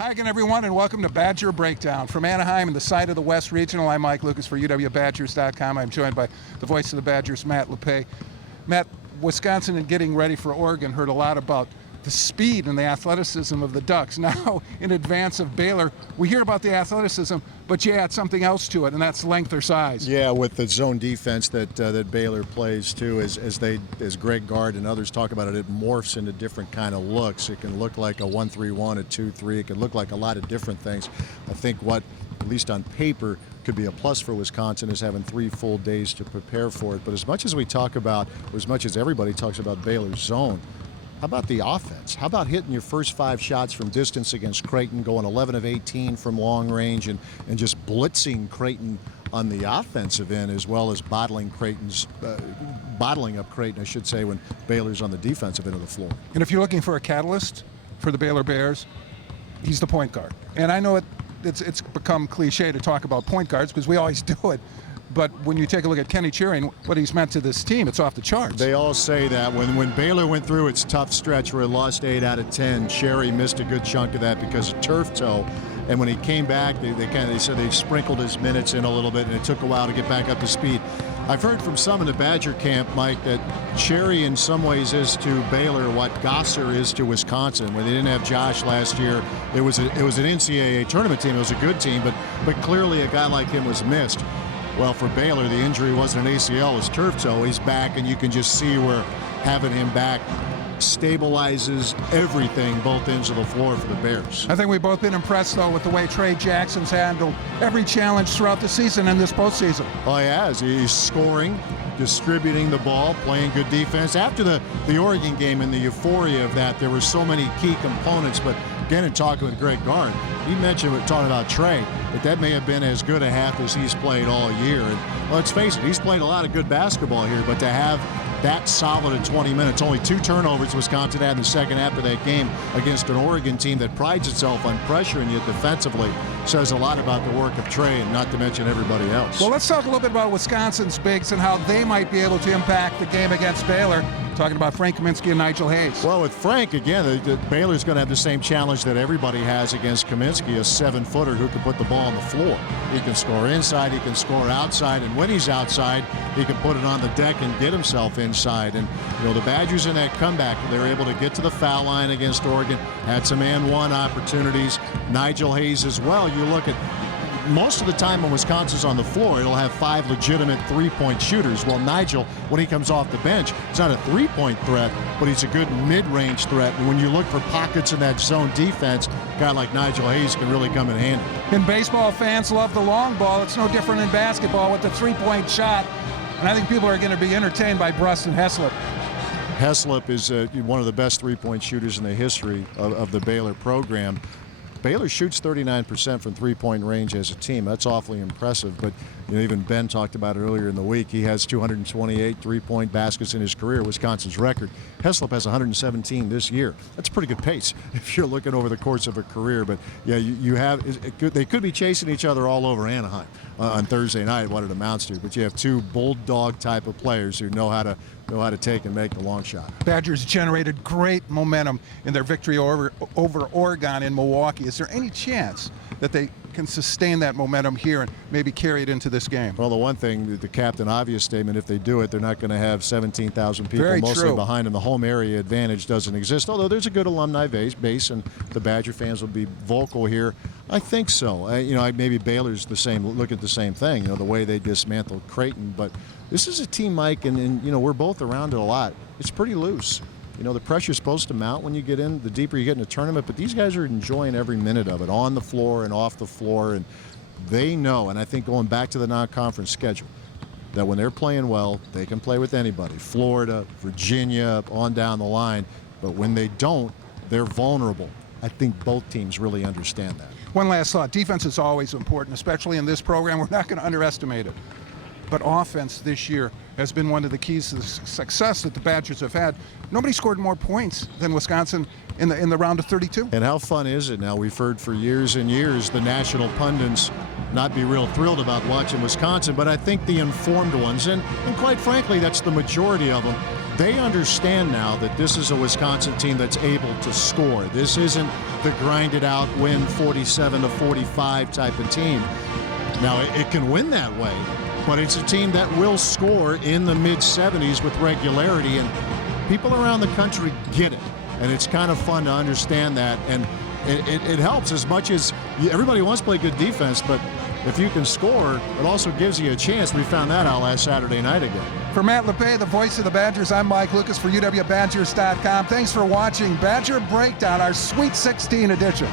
Hi again, everyone, and welcome to Badger Breakdown. From Anaheim and the side of the West Regional, I'm Mike Lucas for UWBadgers.com. I'm joined by the voice of the Badgers, Matt Lepay. Matt, Wisconsin and getting ready for Oregon heard a lot about the speed and the athleticism of the Ducks. Now, in advance of Baylor, we hear about the athleticism, but you add something else to it, and that's length or size. Yeah, with the zone defense that Baylor plays too, as Greg Gard and others talk about it, it morphs into different kind of looks. It can look like a 1-3-1, a 2-3. It can look like a lot of different things. I think what, at least on paper, could be a plus for Wisconsin is having 3 full days to prepare for it. But as much as we talk about, or as much as everybody talks about Baylor's zone, how about the offense? How about hitting your first 5 shots from distance against Creighton, going 11 of 18 from long range, and just blitzing Creighton on the offensive end, as well as bottling up Creighton, I should say, when Baylor's on the defensive end of the floor. And if you're looking for a catalyst for the Baylor Bears, he's the point guard. And I know it's become cliche to talk about point guards because we always do it. But when you take a look at Kenny Cheering, what he's meant to this team, it's off the charts. They all say that. When Baylor went through its tough stretch where it lost 8 out of 10, Cherry missed a good chunk of that because of turf toe. And when he came back, they said they sprinkled his minutes in a little bit, and it took a while to get back up to speed. I've heard from some in the Badger camp, Mike, that Cherry in some ways is to Baylor what Gosser is to Wisconsin. When they didn't have Josh last year, it was an NCAA tournament team. It was a good team, but clearly a guy like him was missed. Well, for Baylor, the injury wasn't an ACL, it was turf toe. He's back, and you can just see where having him back stabilizes everything, both ends of the floor for the Bears. I think we've both been impressed, though, with the way Trey Jackson's handled every challenge throughout the season and this postseason. Oh, he has. He's scoring, distributing the ball, playing good defense. After the Oregon game and the euphoria of that, there were so many key components, but again, in talking with Greg Gard, he mentioned, talking about Trey, that may have been as good a half as he's played all year. And let's face it, he's played a lot of good basketball here, but to have that solid at 20 minutes, only 2 turnovers Wisconsin had in the second half of that game against an Oregon team that prides itself on pressure and yet defensively, says a lot about the work of Trey, and not to mention everybody else. Well, let's talk a little bit about Wisconsin's bigs and how they might be able to impact the game against Baylor. Talking about Frank Kaminsky and Nigel Hayes. Well, with Frank, again, Baylor's going to have the same challenge that everybody has against Kaminsky, a 7-footer who can put the ball on the floor. He can score inside, he can score outside, and when he's outside, he can put it on the deck and get himself inside. And, the Badgers in that comeback, they were able to get to the foul line against Oregon, had some and-one opportunities. Nigel Hayes as well. You look at most of the time when Wisconsin's on the floor, it'll have 5 legitimate 3-point shooters. Well, Nigel, when he comes off the bench, he's not a 3-point threat, but he's a good mid-range threat. And when you look for pockets in that zone defense, a guy like Nigel Hayes can really come in handy. And baseball fans love the long ball. It's no different in basketball with the 3-point shot. And I think people are going to be entertained by Bruston Heslop. Heslop is one of the best 3-point shooters in the history of the Baylor program. Baylor shoots 39% from 3-point range as a team. That's awfully impressive, but even Ben talked about it earlier in the week. He has 228 3-point baskets in his career, Wisconsin's record. Heslop has 117 this year. That's a pretty good pace if you're looking over the course of a career. But yeah, they could be chasing each other all over Anaheim on Thursday night, what it amounts to. But you have 2 bulldog type of players who know how to take and make the long shot. Badgers generated great momentum in their victory over Oregon in Milwaukee. Is there any chance that they can sustain that momentum here and maybe carry it into this game? Well, the one thing, the Captain Obvious statement, if they do it, they're not going to have 17,000 people Very mostly true. behind them. The home area advantage doesn't exist, although there's a good alumni base, and the Badger fans will be vocal here. I think so. Maybe Baylor's look at the same thing, the way they dismantled Creighton, but this is a team, Mike, and we're both around it a lot. It's pretty loose. The pressure's supposed to mount when you get in, the deeper you get in the tournament, but these guys are enjoying every minute of it, on the floor and off the floor, and they know, and I think going back to the non-conference schedule, that when they're playing well, they can play with anybody. Florida, Virginia, on down the line, but when they don't, they're vulnerable. I think both teams really understand that. One last thought. Defense is always important, especially in this program. We're not going to underestimate it. But offense this year has been one of the keys to the success that the Badgers have had. Nobody scored more points than Wisconsin in the round of 32. And how fun is it now? We've heard for years and years the national pundits not be real thrilled about watching Wisconsin, but I think the informed ones, and quite frankly, that's the majority of them, they understand now that this is a Wisconsin team that's able to score. This isn't the grinded out win 47-45 type of team. Now it can win that way, but it's a team that will score in the mid-70s with regularity, and people around the country get it. And it's kind of fun to understand that, and it helps as much as everybody wants to play good defense, but if you can score, it also gives you a chance. We found that out last Saturday night again. For Matt Lepay, the voice of the Badgers, I'm Mike Lucas for UWBadgers.com. Thanks for watching Badger Breakdown, our Sweet 16 edition.